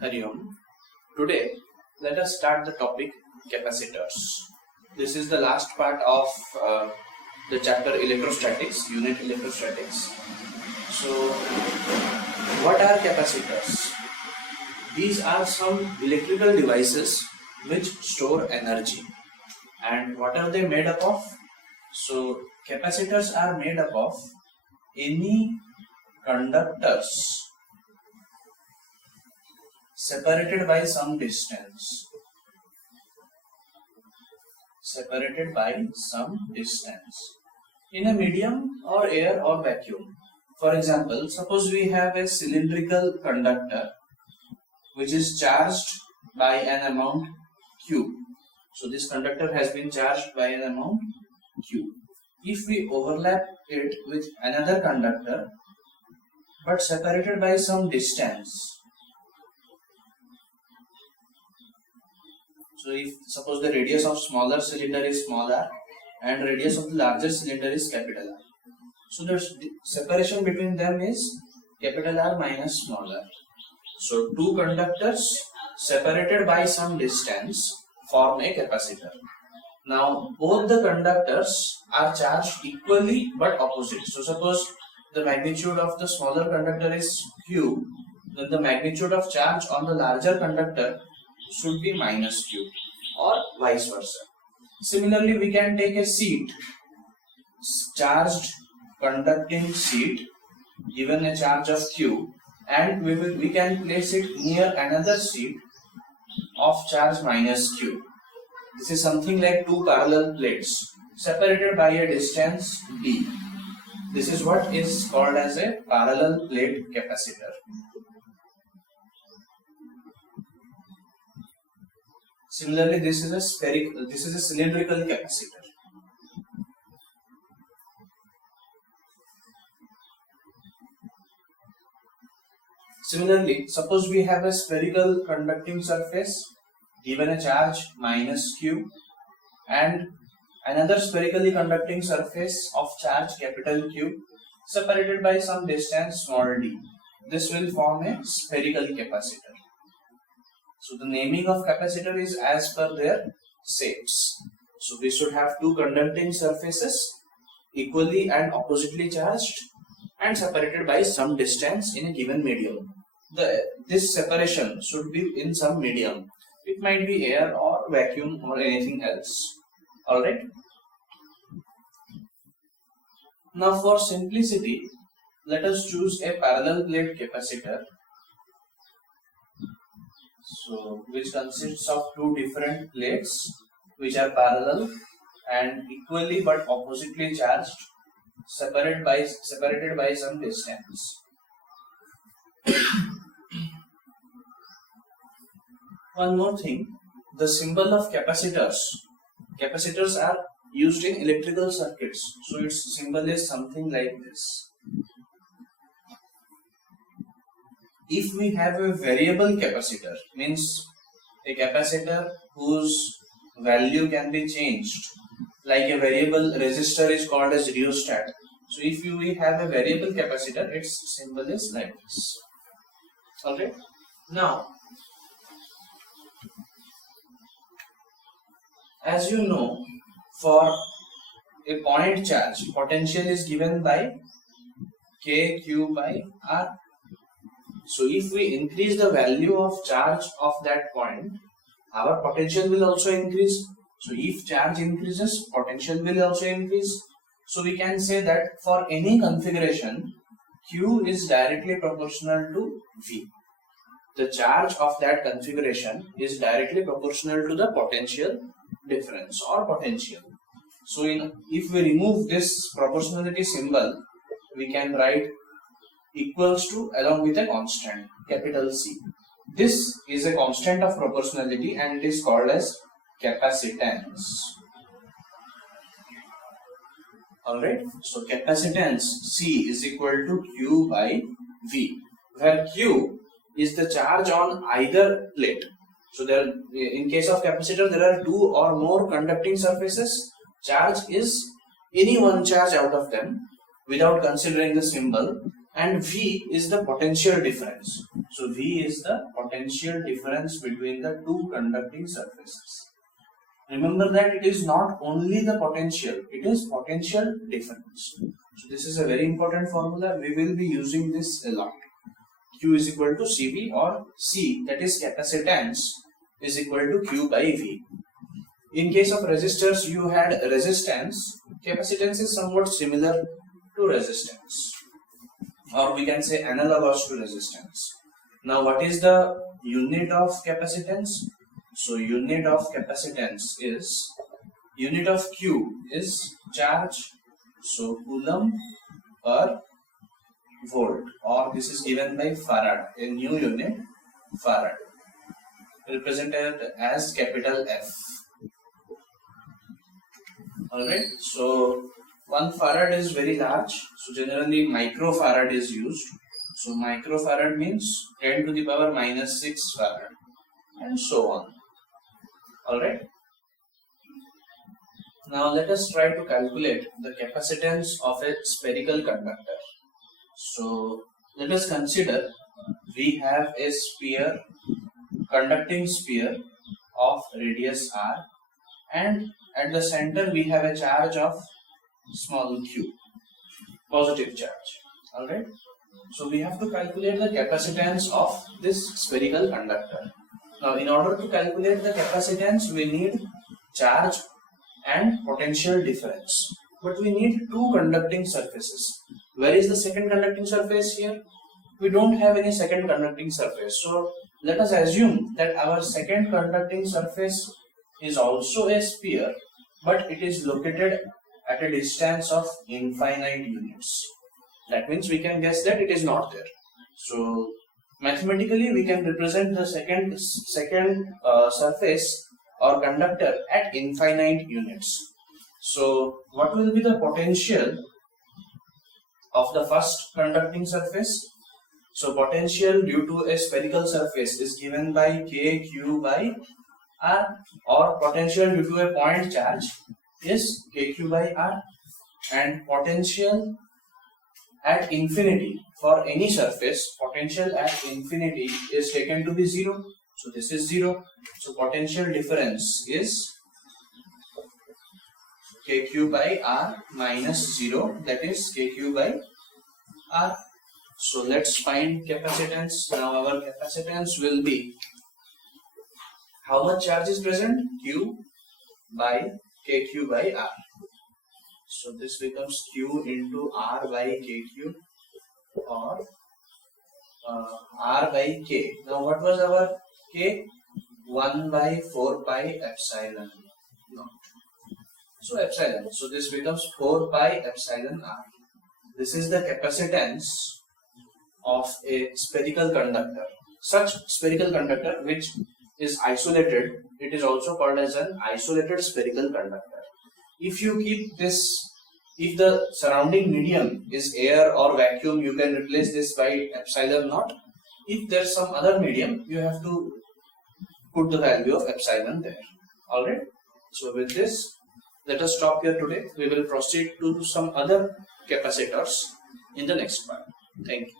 Hari Om. Today, let us start the topic capacitors. This is the last part of the chapter electrostatics, unit electrostatics. So, what are capacitors? These are some electrical devices which store energy. And what are they made up of? So, capacitors are made up of any conductors separated by some distance. In a medium or air or vacuum. For example, suppose we have a cylindrical conductor which is charged by an amount Q. So this conductor has been charged by an amount Q. If we overlap it with another conductor but separated by some distance. So if suppose the radius of smaller cylinder is small r and radius of the larger cylinder is capital R. So the separation between them is capital R minus small r. So two conductors separated by some distance form a capacitor. Now both the conductors are charged equally but opposite. So suppose the magnitude of the smaller conductor is Q, then the magnitude of charge on the larger conductor should be minus Q or vice versa. Similarly, we can take a sheet, charged conducting sheet given a charge of Q, and we can place it near another sheet of charge minus Q. This is something like two parallel plates separated by a distance d. This is what is called as a parallel plate capacitor. Similarly, this is a cylindrical capacitor. Similarly, suppose we have a spherical conducting surface given a charge minus Q and another spherically conducting surface of charge capital Q separated by some distance small d. This will form a spherical capacitor. So the naming of capacitor is as per their shapes. So we should have two conducting surfaces equally and oppositely charged and separated by some distance in a given medium. This separation should be in some medium. It might be air or vacuum or anything else. Alright. Now for simplicity, let us choose a parallel plate capacitor. So which consists of two different plates which are parallel and equally but oppositely charged, separated by some distance. One more thing, the symbol of capacitors are used in electrical circuits. So its symbol is something like this. If we have a variable capacitor, means a capacitor whose value can be changed, like a variable resistor is called as rheostat. So if we have a variable capacitor, its symbol is like this. Alright. Now, as you know, for a point charge, potential is given by K Q by R. So if we increase the value of charge of that point, our potential will also increase. So if charge increases, potential will also increase. So we can say that for any configuration, Q is directly proportional to V. The charge of that configuration is directly proportional to the potential difference or potential. So if we remove this proportionality symbol, we can write equals to along with a constant capital C. This is a constant of proportionality and it is called as capacitance. Alright, so capacitance C is equal to Q by V, where Q is the charge on either plate. So in case of capacitor, there are two or more conducting surfaces. Charge is any one charge out of them without considering the symbol, and V is the potential difference. So V is the potential difference between the two conducting surfaces. Remember that it is not only the potential, it is potential difference. So this is a very important formula. We will be using this a lot. Q is equal to Cv, or C, that is capacitance, is equal to Q by V. In case of resistors, you had resistance. Capacitance is somewhat similar to resistance, or we can say analogous to resistance. Now what is the unit of capacitance? So unit of capacitance is, unit of Q is charge, so coulomb per volt, or this is given by farad, a new unit, farad, represented as capital F. Alright, so 1 farad is very large, so generally microfarad is used. So microfarad means 10 to the power minus 6 farad, and so on. Alright, now let us try to calculate the capacitance of a spherical conductor. So let us consider we have a sphere, conducting sphere of radius r, and at the center we have a charge of small q, positive charge. Alright, so we have to calculate the capacitance of this spherical conductor. Now in order to calculate the capacitance, we need charge and potential difference, but we need two conducting surfaces. Where is the second conducting surface here? We don't have any second conducting surface, so let us assume that our second conducting surface is also a sphere, but it is located at a distance of infinite units. That means we can guess that it is not there. So mathematically we can represent the second surface or conductor at infinite units. So what will be the potential of the first conducting surface? So potential due to a spherical surface is given by kq by r, or potential due to a point charge is kq by r, and potential at infinity for any surface, potential at infinity is taken to be 0. So this is 0. So potential difference is kq by r minus 0, that is kq by r. So let's find capacitance. Now our capacitance will be, how much charge is present? Q by kq by r. So this becomes q into r by kq, or r by k. Now what was our k? 1 by 4 pi epsilon naught. So epsilon. So this becomes 4 pi epsilon r. This is the capacitance of a spherical conductor. Such spherical conductor which is isolated, it is also called as an isolated spherical conductor. If you keep this, if the surrounding medium is air or vacuum, you can replace this by epsilon naught. If there's some other medium, you have to put the value of epsilon there. Alright, so with this, let us stop here today. We will proceed to some other capacitors in the next part. Thank you.